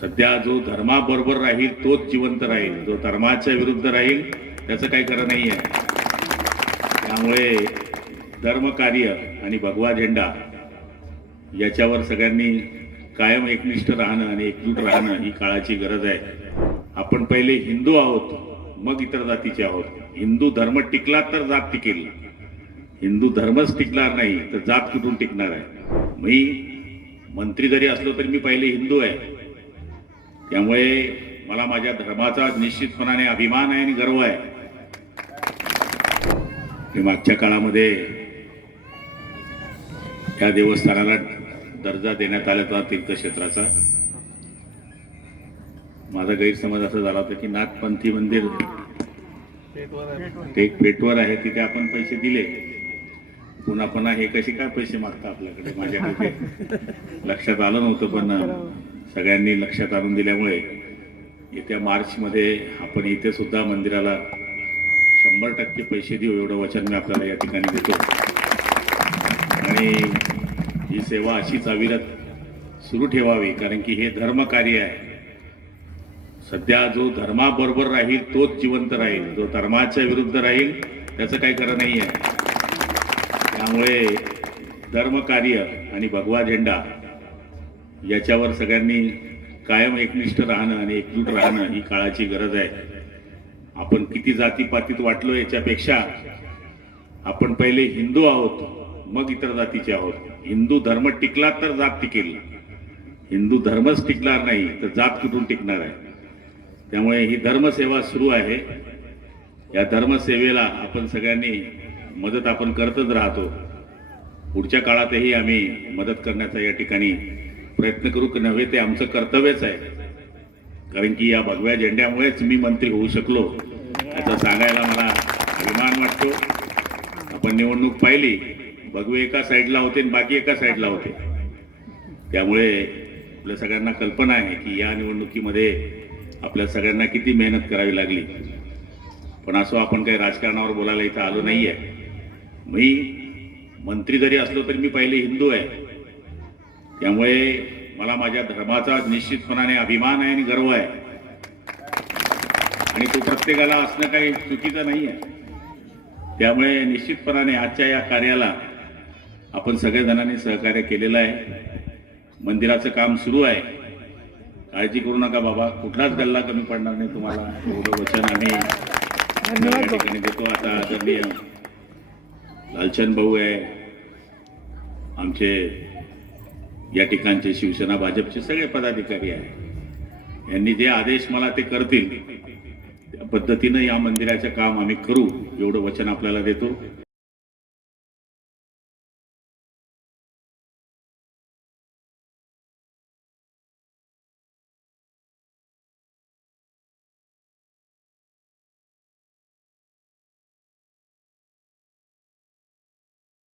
सध्या जो धर्माबरोबर राहील तोच जिवंत राहील, जो धर्माच्या विरुद्ध राहील त्याचं काही खरं नाही आहे. त्यामुळे धर्मकार्य आणि भगवा झेंडा याच्यावर सगळ्यांनी कायम एकनिष्ठ राहणं आणि एकजूट राहणं ही काळाची गरज आहे. आपण पहिले हिंदू आहोत, मग इतर जातीचे आहोत. हिंदू धर्म टिकला तर जात टिकेल, हिंदू धर्मच टिकणार नाही तर जात कुठून टिकणार आहे. मी मंत्री जरी असलो तरी मी पहिले हिंदू आहे. त्यामुळे मला माझ्या धर्माचा निश्चितपणाने अभिमान आहे आणि गर्व आहे. मी मागच्या काळामध्ये या देवस्थानाला दर्जा देण्यात आला होता तीर्थक्षेत्राचा. माझा गैरसमज असा झाला होता की नाथपंथी मंदिर ते पेटवर आहे, तिथे आपण पैसे दिले, पुन्हा पुन्हा हे कसे काय पैसे मागता आपल्याकडे. माझ्याकडे लक्षात आलं नव्हतं, पण सगळ्यांनी लक्षात आणून दिल्यामुळे येत्या मार्चमध्ये आपण इथे सुद्धा मंदिराला 100% पैसे देऊ एवढं वचन मी आपल्याला या ठिकाणी देतो. आणि ही सेवा अशीच अविरत सुरू ठेवावी, कारण की हे धर्मकार्य आहे. सध्या जो धर्माबरोबर राहील तोच जिवंत राहील, जो धर्माच्या विरुद्ध राहील त्याचं काही खरं नाही आहे. त्यामुळे धर्मकार्य आणि भगवा झेंडा याच्यावर सगळ्यांनी कायम एकनिष्ठ राहणं आणि एकजूट राहणं ही काळाची गरज आहे. आपण किती जातीपातीत वाटलो याच्यापेक्षा आपण पहिले हिंदू आहोत, मग इतर जातीचे आहोत. हिंदू धर्म टिकला तर जात टिकेल, हिंदू धर्मच टिकणार नाही तर जात कुठून टिकणार आहे. त्यामुळे ही धर्मसेवा सुरू आहे. या धर्मसेवेला आपण सगळ्यांनी मदत आपण करतच राहतो. पुढच्या काळातही आम्ही मदत करण्याचा या ठिकाणी प्रयत्न करू, की नव्हे ते आमचं कर्तव्यच आहे. कारण की या भगव्या झेंड्यामुळेच मी मंत्री होऊ शकलो याचा सांगायला मला अभिमान वाटतो. आपण निवडणूक पाहिली, भगवे एका साईडला होते आणि बाकी एका साईडला होते. त्यामुळे आपल्या सगळ्यांना कल्पना आहे की या निवडणुकीमध्ये आपल्या सगळ्यांना किती मेहनत करावी लागली. पण असं आपण काही राजकारणावर बोलायला इथं आलो नाही आहे. मी मंत्री जरी असलो तरी मी पहिले हिंदू आहे. त्यामुळे मला माझ्या धर्माचा निश्चितपणाने अभिमान आहे आणि गर्व आहे. आणि तो प्रत्येकाला असणं काही चुकीचं नाही आहे. त्यामुळे निश्चितपणाने आजच्या या कार्याला आपण सगळेजणांनी सहकार्य केलेलं आहे. मंदिराचं काम सुरू आहे. काळजी करू नका बाबा, कुठलाच गल्ला कमी पडणार नाही तुम्हाला, एवढं वचन आम्ही या ठिकाणी देतो. आता आदरणीय लालचंद भाऊ आहे, आमचे या ठिकाणचे शिवसेना भाजपचे सगळे पदाधिकारी आहे. यांनी जे आदेश मला ते करतील त्या पद्धतीनं या मंदिराचं काम आम्ही करू एवढं वचन आपल्याला देतो.